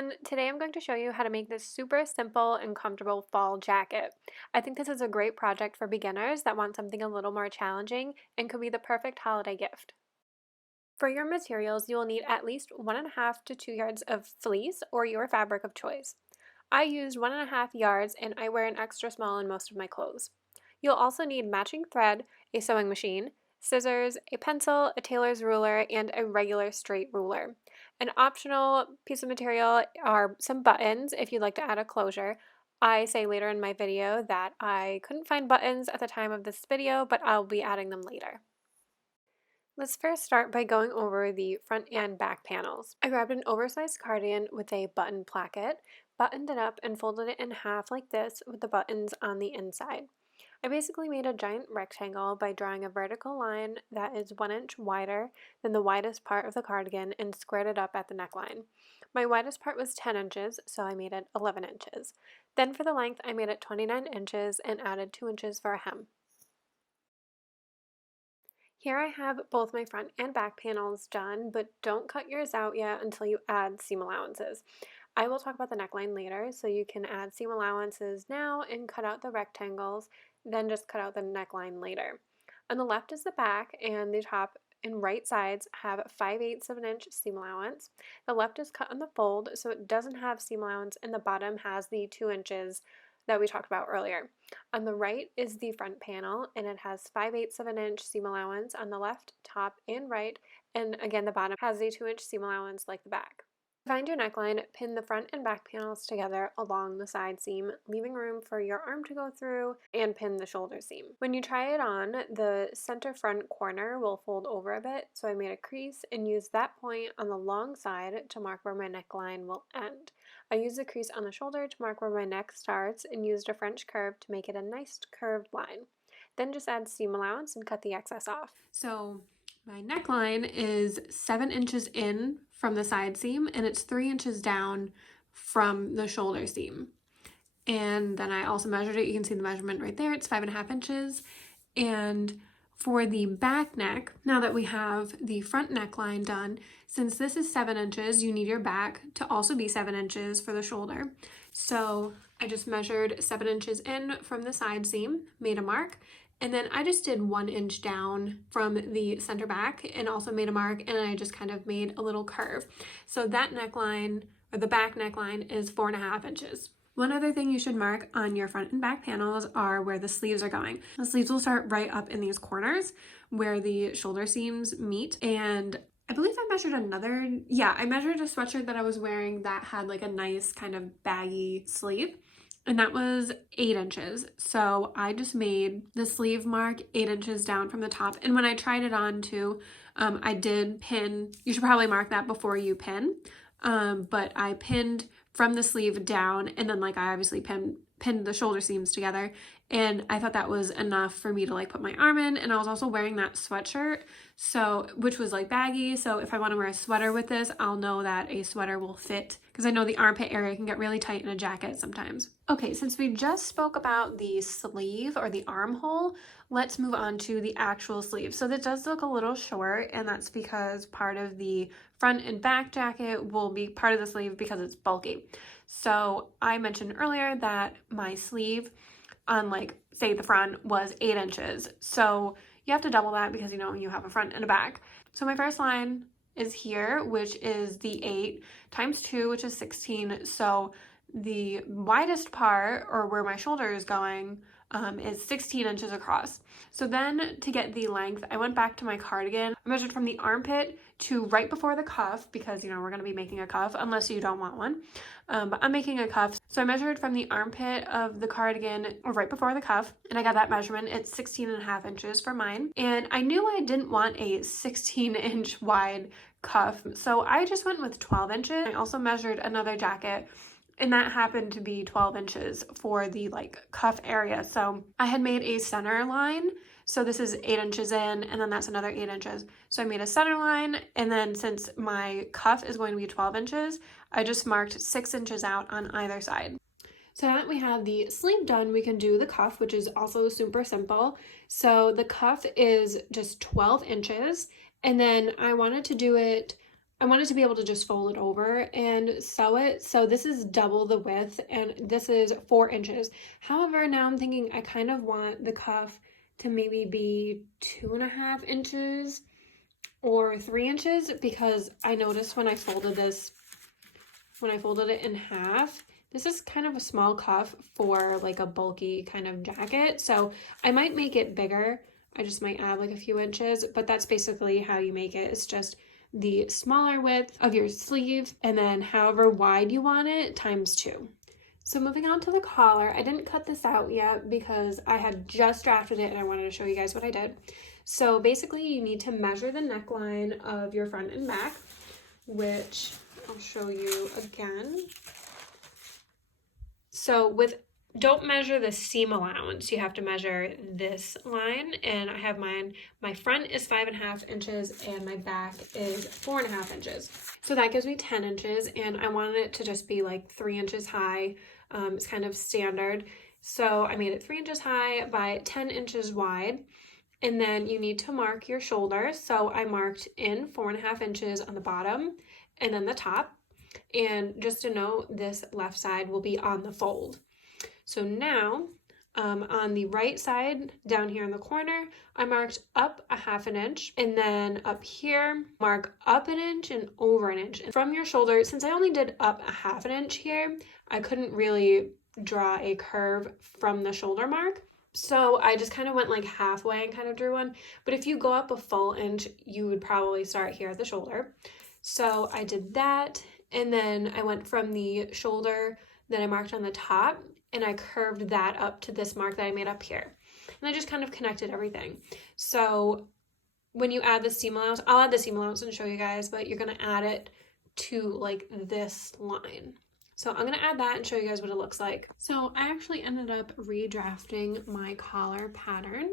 everyone, today I'm going to show you how to make this super simple and comfortable fall jacket. I think this is a great project for beginners that want something a little more challenging and could be the perfect holiday gift. For your materials, you will need at least 1.5 to 2 yards of fleece or your fabric of choice. I used 1.5 yards and I wear an extra small in most of my clothes. You'll also need matching thread, a sewing machine, scissors, a pencil, a tailor's ruler, and a regular straight ruler. An optional piece of material are some buttons if you'd like to add a closure. I say later in my video that I couldn't find buttons at the time of this video, but I'll be adding them later. Let's first start by going over the front and back panels. I grabbed an oversized cardigan with a button placket, buttoned it up, and folded it in half like this with the buttons on the inside. I basically made a giant rectangle by drawing a vertical line that is 1 inch wider than the widest part of the cardigan and squared it up at the neckline. My widest part was 10 inches, so I made it 11 inches. Then for the length, I made it 29 inches and added 2 inches for a hem. Here I have both my front and back panels done, but don't cut yours out yet until you add seam allowances. I will talk about the neckline later, so you can add seam allowances now and cut out the rectangles, then just cut out the neckline later. On the left is the back, and the top and right sides have 5/8 of an inch seam allowance. The left is cut on the fold, so it doesn't have seam allowance, and the bottom has the 2 inches that we talked about earlier. On the right is the front panel, and it has 5/8 of an inch seam allowance on the left, top, and right, and again the bottom has a 2 inch seam allowance like the back. To find your neckline, pin the front and back panels together along the side seam, leaving room for your arm to go through, and pin the shoulder seam. When you try it on, the center front corner will fold over a bit, so I made a crease and used that point on the long side to mark where my neckline will end. I used the crease on the shoulder to mark where my neck starts and used a French curve to make it a nice curved line. Then just add seam allowance and cut the excess off. So my neckline is 7 inches in from the side seam and it's 3 inches down from the shoulder seam. And then I also measured it. You can see the measurement right there. It's 5.5 inches. And for the back neck, now that we have the front neckline done, since this is 7 inches, you need your back to also be 7 inches for the shoulder. So I just measured 7 inches in from the side seam, made a mark, and then I just did 1 inch down from the center back and also made a mark, and I just kind of made a little curve. So that neckline, or the back neckline, is 4.5 inches. One other thing you should mark on your front and back panels are where the sleeves are going. The sleeves will start right up in these corners where the shoulder seams meet, and I believe I measured I measured a sweatshirt that I was wearing that had like a nice kind of baggy sleeve, and that was 8 inches. So I just made the sleeve mark 8 inches down from the top, and when I tried it on too, I did pin. You should probably mark that before you pin, but I pinned from the sleeve down, and then like I obviously pinned the shoulder seams together, and I thought that was enough for me to like put my arm in. And I was also wearing that sweatshirt, so which was like baggy, so if I want to wear a sweater with this, I'll know that a sweater will fit, because I know the armpit area can get really tight in a jacket sometimes. Okay, since we just spoke about the sleeve or the armhole, let's move on to the actual sleeve. So this does look a little short, and that's because part of the front and back jacket will be part of the sleeve because it's bulky. So I mentioned earlier that my sleeve on, like, say the front was 8 inches. So you have to double that because, you know, you have a front and a back. So my first line is here, which is the 8 times 2, which is 16. So the widest part, or where my shoulder is going, is 16 inches across. So then to get the length, I went back to my cardigan. I measured from the armpit to right before the cuff, because, you know, we're going to be making a cuff unless you don't want one. But I'm making a cuff. So I measured from the armpit of the cardigan, or right before the cuff, and I got that measurement. It's 16.5 inches for mine. And I knew I didn't want a 16-inch wide cuff, so I just went with 12 inches. I also measured another jacket, and that happened to be 12 inches for the like cuff area. So I had made a center line. So this is 8 inches in, and then that's another 8 inches. So I made a center line, and then since my cuff is going to be 12 inches, I just marked 6 inches out on either side. So now that we have the sleeve done, we can do the cuff, which is also super simple. So the cuff is just 12 inches, and then I wanted to do it I wanted to be able to just fold it over and sew it. So this is double the width and this is 4 inches. However, now I'm thinking I kind of want the cuff to maybe be 2.5 inches or 3 inches, because I noticed when I folded it in half, this is kind of a small cuff for like a bulky kind of jacket. So I might make it bigger. I just might add like a few inches, but that's basically how you make it. It's just the smaller width of your sleeve and then however wide you want it times 2. So moving on to the collar, I didn't cut this out yet because I had just drafted it and I wanted to show you guys what I did. So basically you need to measure the neckline of your front and back, which I'll show you again. So don't measure the seam allowance. You have to measure this line, and I have mine. My front is 5.5 inches and my back is 4.5 inches. So that gives me 10 inches, and I wanted it to just be like 3 inches high. It's kind of standard. So I made it 3 inches high by 10 inches wide. And then you need to mark your shoulder. So I marked in 4.5 inches on the bottom and then the top. And just to note, this left side will be on the fold. So now on the right side down here in the corner, I marked up 1/2 inch, and then up here mark up 1 inch and over 1 inch. And from your shoulder, since I only did up 1/2 inch here, I couldn't really draw a curve from the shoulder mark. So I just kind of went like halfway and kind of drew one. But if you go up a full inch, you would probably start here at the shoulder. So I did that, and then I went from the shoulder that I marked on the top, and I curved that up to this mark that I made up here. And I just kind of connected everything. So when you add the seam allowance, I'll add the seam allowance and show you guys, but you're going to add it to like this line. So I'm going to add that and show you guys what it looks like. So I actually ended up redrafting my collar pattern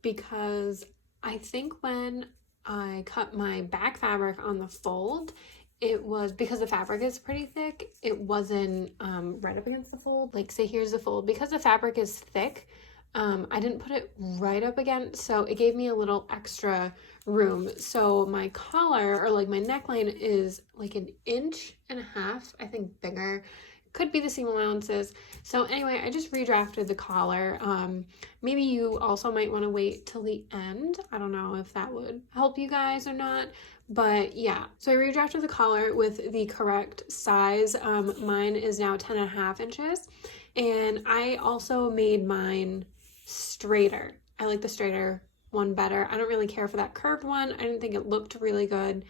because I think when I cut my back fabric on the fold, it was, because the fabric is pretty thick, it wasn't right up against the fold. Like say here's the fold, because the fabric is thick, I didn't put it right up against, so it gave me a little extra room. So my collar, or like my neckline, is like 1.5 inches, I think bigger. Could be the seam allowances. So anyway, I just redrafted the collar. Maybe you also might want to wait till the end. I don't know if that would help you guys or not. But yeah, so I redrafted the collar with the correct size. Mine is now 10.5 inches. And I also made mine straighter. I like the straighter one better. I don't really care for that curved one. I didn't think it looked really good.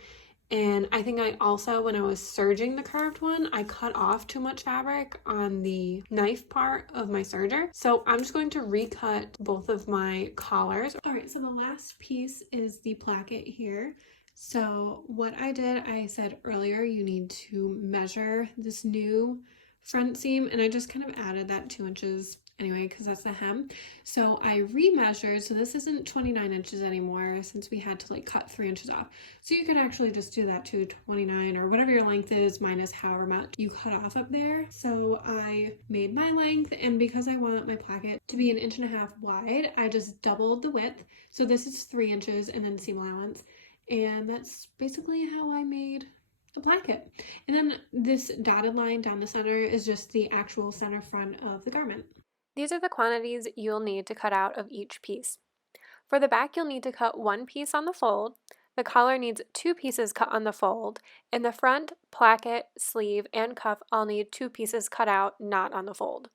And I think I also, when I was serging the curved one, I cut off too much fabric on the knife part of my serger. So I'm just going to recut both of my collars. All right, so the last piece is the placket here. So what I did, I said earlier, you need to measure this new front seam, and I just kind of added that 2 inches anyway, because that's the hem. So I remeasured, so this isn't 29 inches anymore since we had to like cut 3 inches off. So you can actually just do that to 29 or whatever your length is minus however much you cut off up there. So I made my length, and because I want my placket to be 1.5 inches wide, I just doubled the width. So this is 3 inches and then seam allowance. And that's basically how I made the placket. And then this dotted line down the center is just the actual center front of the garment. These are the quantities you'll need to cut out of each piece. For the back, you'll need to cut 1 piece on the fold. The collar needs 2 pieces cut on the fold. In the front, placket, sleeve, and cuff all need 2 pieces cut out, not on the fold.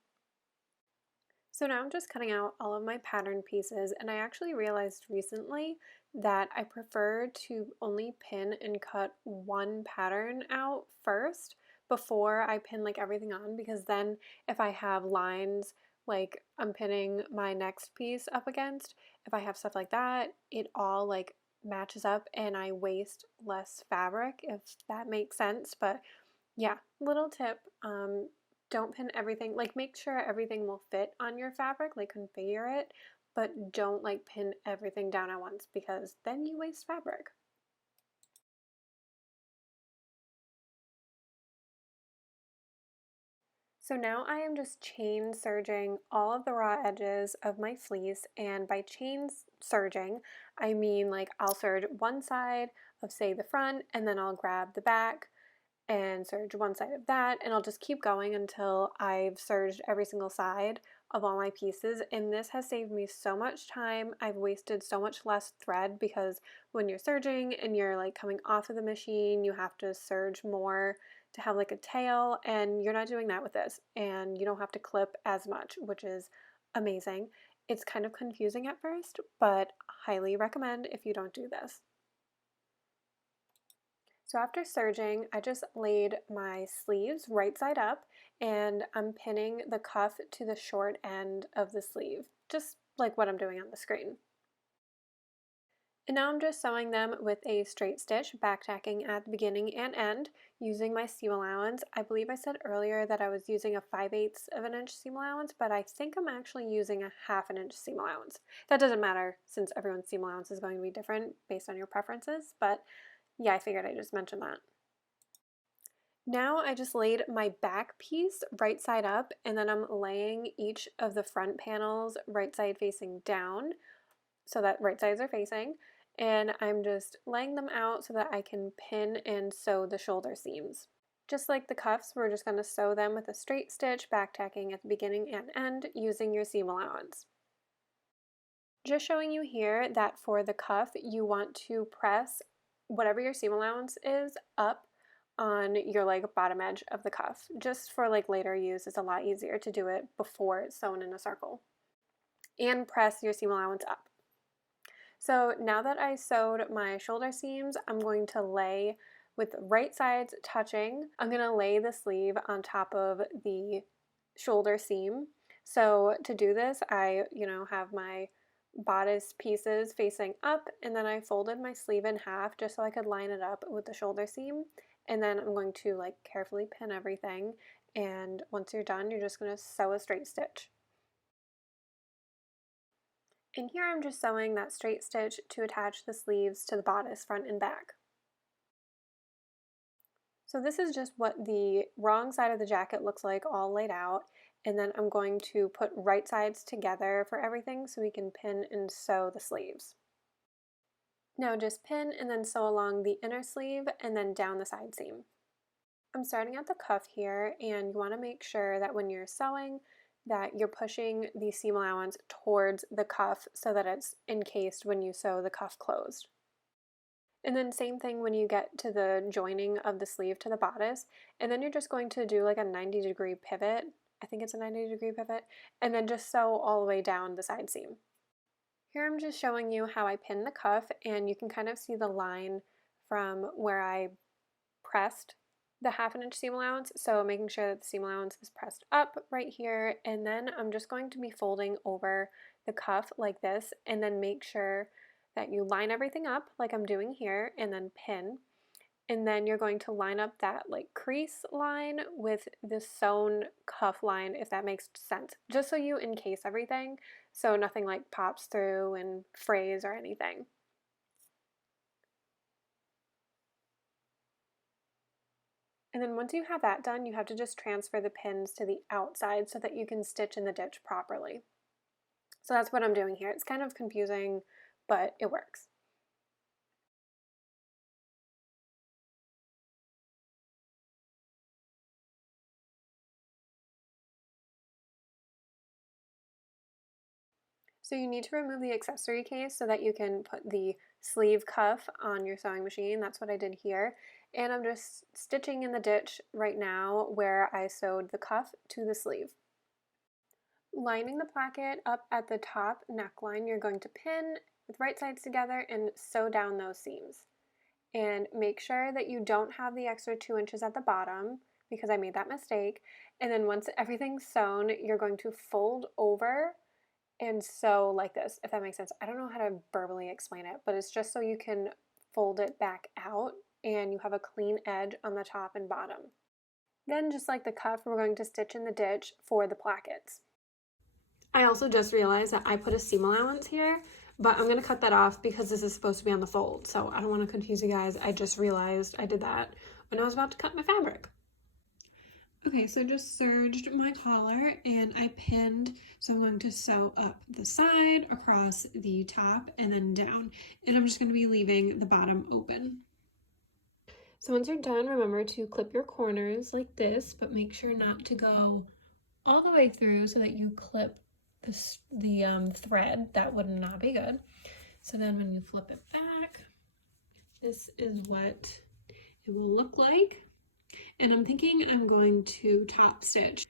So now I'm just cutting out all of my pattern pieces, and I actually realized recently that I prefer to only pin and cut one pattern out first before I pin like everything on, because then if I have lines like I'm pinning my next piece up against, if I have stuff like that, it all like matches up and I waste less fabric, if that makes sense. But yeah, little tip, don't pin everything, like make sure everything will fit on your fabric, like configure it, but don't like pin everything down at once, because then you waste fabric. So now I am just chain serging all of the raw edges of my fleece, and by chain serging, I mean like I'll serge one side of, say, the front, and then I'll grab the back and serge one side of that, and I'll just keep going until I've serged every single side of all my pieces. And this has saved me so much time. I've wasted so much less thread, because when you're serging and you're like coming off of the machine, you have to serge more to have like a tail, and you're not doing that with this, and you don't have to clip as much, which is amazing. It's kind of confusing at first, but highly recommend if you don't do this. So after serging, I just laid my sleeves right side up, and I'm pinning the cuff to the short end of the sleeve, just like what I'm doing on the screen. And now I'm just sewing them with a straight stitch, back tacking at the beginning and end using my seam allowance. I believe I said earlier that I was using a 5/8 of an inch seam allowance, but I think I'm actually using a 1/2 an inch seam allowance. That doesn't matter since everyone's seam allowance is going to be different based on your preferences, but yeah, I figured I'd just mention that. Now I just laid my back piece right side up, and then I'm laying each of the front panels right side facing down so that right sides are facing, and I'm just laying them out so that I can pin and sew the shoulder seams. Just like the cuffs, we're just going to sew them with a straight stitch, back tacking at the beginning and end using your seam allowance. Just showing you here that for the cuff, you want to press whatever your seam allowance is up on your like bottom edge of the cuff. Just for like later use, it's a lot easier to do it before it's sewn in a circle. And press your seam allowance up. So now that I sewed my shoulder seams, I'm going to lay with the right sides touching. I'm going to lay the sleeve on top of the shoulder seam. So to do this, I, have my bodice pieces facing up, and then I folded my sleeve in half just so I could line it up with the shoulder seam. And then I'm going to like carefully pin everything, and once you're done, you're just going to sew a straight stitch. And here I'm just sewing that straight stitch to attach the sleeves to the bodice front and back. So this is just what the wrong side of the jacket looks like all laid out, and then I'm going to put right sides together for everything so we can pin and sew the sleeves. Now just pin and then sew along the inner sleeve and then down the side seam. I'm starting at the cuff here, and you want to make sure that when you're sewing that you're pushing the seam allowance towards the cuff so that it's encased when you sew the cuff closed. And then same thing when you get to the joining of the sleeve to the bodice, and then you're just going to do like a 90-degree pivot. I think it's a 90-degree pivot, and then just sew all the way down the side seam. Here I'm just showing you how I pin the cuff, and you can kind of see the line from where I pressed the 1/2 an inch seam allowance, so making sure that the seam allowance is pressed up right here, and then I'm just going to be folding over the cuff like this, and then make sure that you line everything up like I'm doing here, and then pin, and then you're going to line up that like crease line with the sewn cuff line, if that makes sense, just so you encase everything so nothing like pops through and frays or anything. And then once you have that done, you have to just transfer the pins to the outside so that you can stitch in the ditch properly. So that's what I'm doing here. It's kind of confusing, but it works. So you need to remove the accessory case so that you can put the sleeve cuff on your sewing machine. That's what I did here. And I'm just stitching in the ditch right now where I sewed the cuff to the sleeve. Lining the placket up at the top neckline, you're going to pin with right sides together and sew down those seams. And make sure that you don't have the extra 2 inches at the bottom, because I made that mistake. And then once everything's sewn, you're going to fold over and sew like this, if that makes sense. I don't know how to verbally explain it, but it's just so you can fold it back out and you have a clean edge on the top and bottom. Then, just like the cuff, we're going to stitch in the ditch for the plackets. I also just realized that I put a seam allowance here, but I'm going to cut that off because this is supposed to be on the fold, so I don't want to confuse you guys. I just realized I did that when I was about to cut my fabric. Okay, so I just serged my collar and I pinned, so I'm going to sew up the side, across the top, and then down. And I'm just going to be leaving the bottom open. So once you're done, remember to clip your corners like this, but make sure not to go all the way through so that you clip the thread. That would not be good. So then when you flip it back, this is what it will look like. And I'm thinking I'm going to top stitch.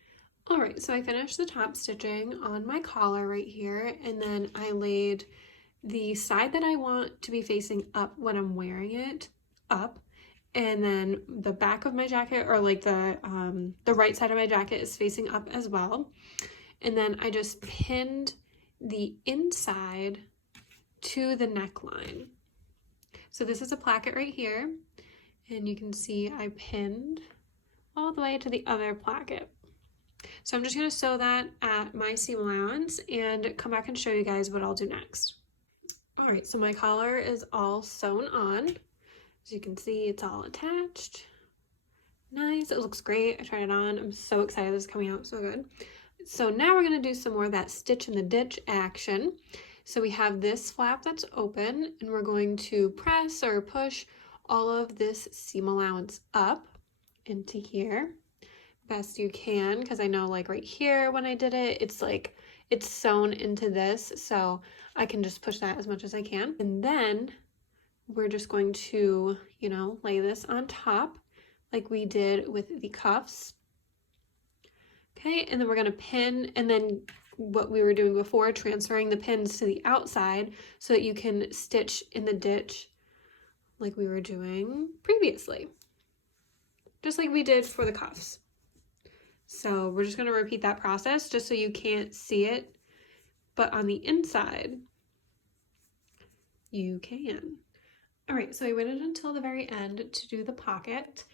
All right, so I finished the top stitching on my collar right here, and then I laid the side that I want to be facing up when I'm wearing it up, and then the back of my jacket, or like the right side of my jacket, is facing up as well. And then I just pinned the inside to the neckline. So this is a placket right here, and you can see I pinned all the way to the other placket. So I'm just going to sew that at my seam allowance and come back and show you guys what I'll do next. All right, so my collar is all sewn on. As you can see, it's all attached. Nice, it looks great. I tried it on. I'm so excited this is coming out so good. So now we're going to do some more of that stitch in the ditch action. So we have this flap that's open, and we're going to press or push all of this seam allowance up into here best you can, because I know like right here when I did it, it's like it's sewn into this, so I can just push that as much as I can. And then we're just going to, you know, lay this on top like we did with the cuffs. Okay, and then we're going to pin, and then what we were doing before, transferring the pins to the outside so that you can stitch in the ditch like we were doing previously, just like we did for the cuffs. So we're just going to repeat that process just so you can't see it, but on the inside you can. All right, so I waited until the very end to do the pocket,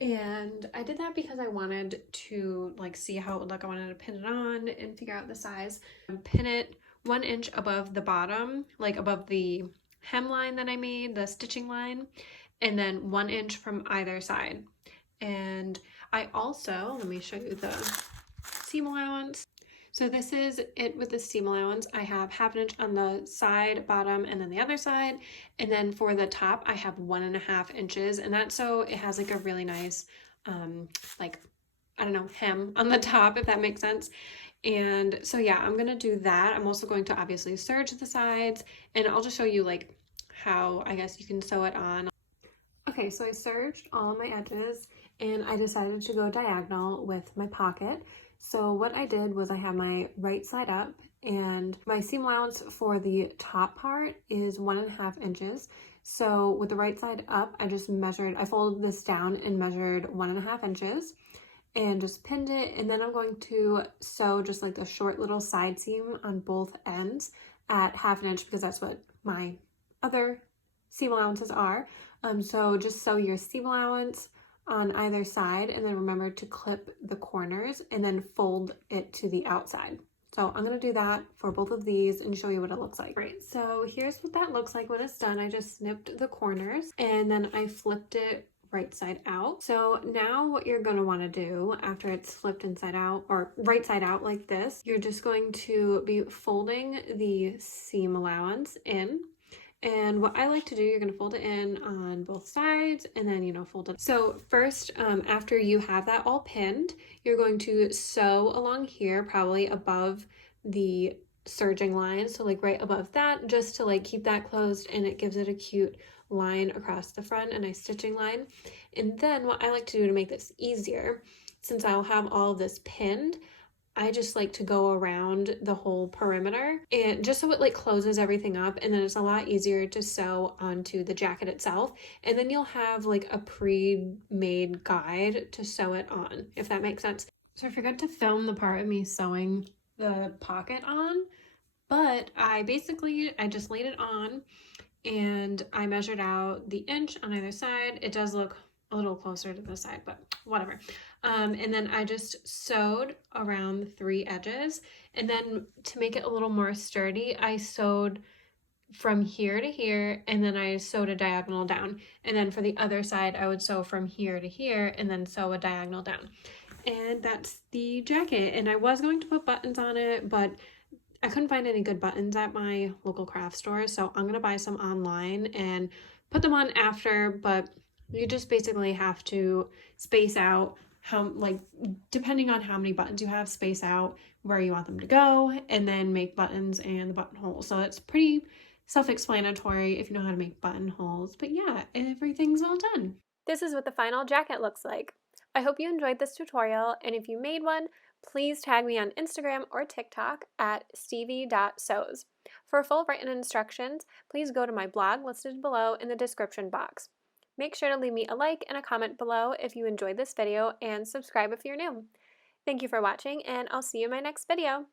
and I did that because I wanted to like see how it would look. I wanted to pin it on and figure out the size. Pin it 1 inch above the bottom, like above the hemline that I made, the stitching line, and then 1 inch from either side. And I also, let me show you the seam allowance. So this is it with the seam allowance. I have 1/2 inch on the side, bottom, and then the other side. And then for the top, I have 1.5 inches. And that's so it has like a really nice, like, I don't know, hem on the top, if that makes sense. And so yeah, I'm gonna do that. I'm also going to obviously serge the sides, and I'll just show you like how I guess you can sew it on. Okay, so I serged all of my edges, and I decided to go diagonal with my pocket. So what I did was I have my right side up, and my seam allowance for the top part is 1.5 inches. So with the right side up, I just measured, I folded this down and measured 1.5 inches and just pinned it. And then I'm going to sew just like a short little side seam on both ends at 1/2 inch, because that's what my other seam allowances are. So just sew your seam allowance on either side, and then remember to clip the corners and then fold it to the outside. So I'm going to do that for both of these and show you what it looks like. Right, so here's what that looks like when it's done. I just snipped the corners and then I flipped it right side out. So now what you're going to want to do after it's flipped inside out or right side out like this, you're just going to be folding the seam allowance in. And what I like to do, you're going to fold it in on both sides and then, you know, fold it. So first, after you have that all pinned, you're going to sew along here, probably above the serging line. So like right above that, just to like keep that closed, and it gives it a cute line across the front, a nice stitching line. And then what I like to do to make this easier, since I'll have all of this pinned, I just like to go around the whole perimeter, and just so it like closes everything up, and then it's a lot easier to sew onto the jacket itself. And then you'll have like a pre-made guide to sew it on, if that makes sense. So I forgot to film the part of me sewing the pocket on, but I just laid it on and I measured out the inch on either side. It does look a little closer to the side, but whatever. And then I just sewed around the 3 edges, and then to make it a little more sturdy, I sewed from here to here, and then I sewed a diagonal down. And then for the other side, I would sew from here to here and then sew a diagonal down. And that's the jacket. And I was going to put buttons on it, but I couldn't find any good buttons at my local craft store, so I'm gonna buy some online and put them on after. But You just basically have to space out how, like, depending on how many buttons you have, space out where you want them to go, and then make buttons and the buttonholes. So it's pretty self-explanatory if you know how to make buttonholes. But yeah, everything's all done. This is what the final jacket looks like. I hope you enjoyed this tutorial, and if you made one, please tag me on Instagram or TikTok at stevie.sews. For full written instructions, please go to my blog listed below in the description box. Make sure to leave me a like and a comment below if you enjoyed this video, and subscribe if you're new. Thank you for watching, and I'll see you in my next video.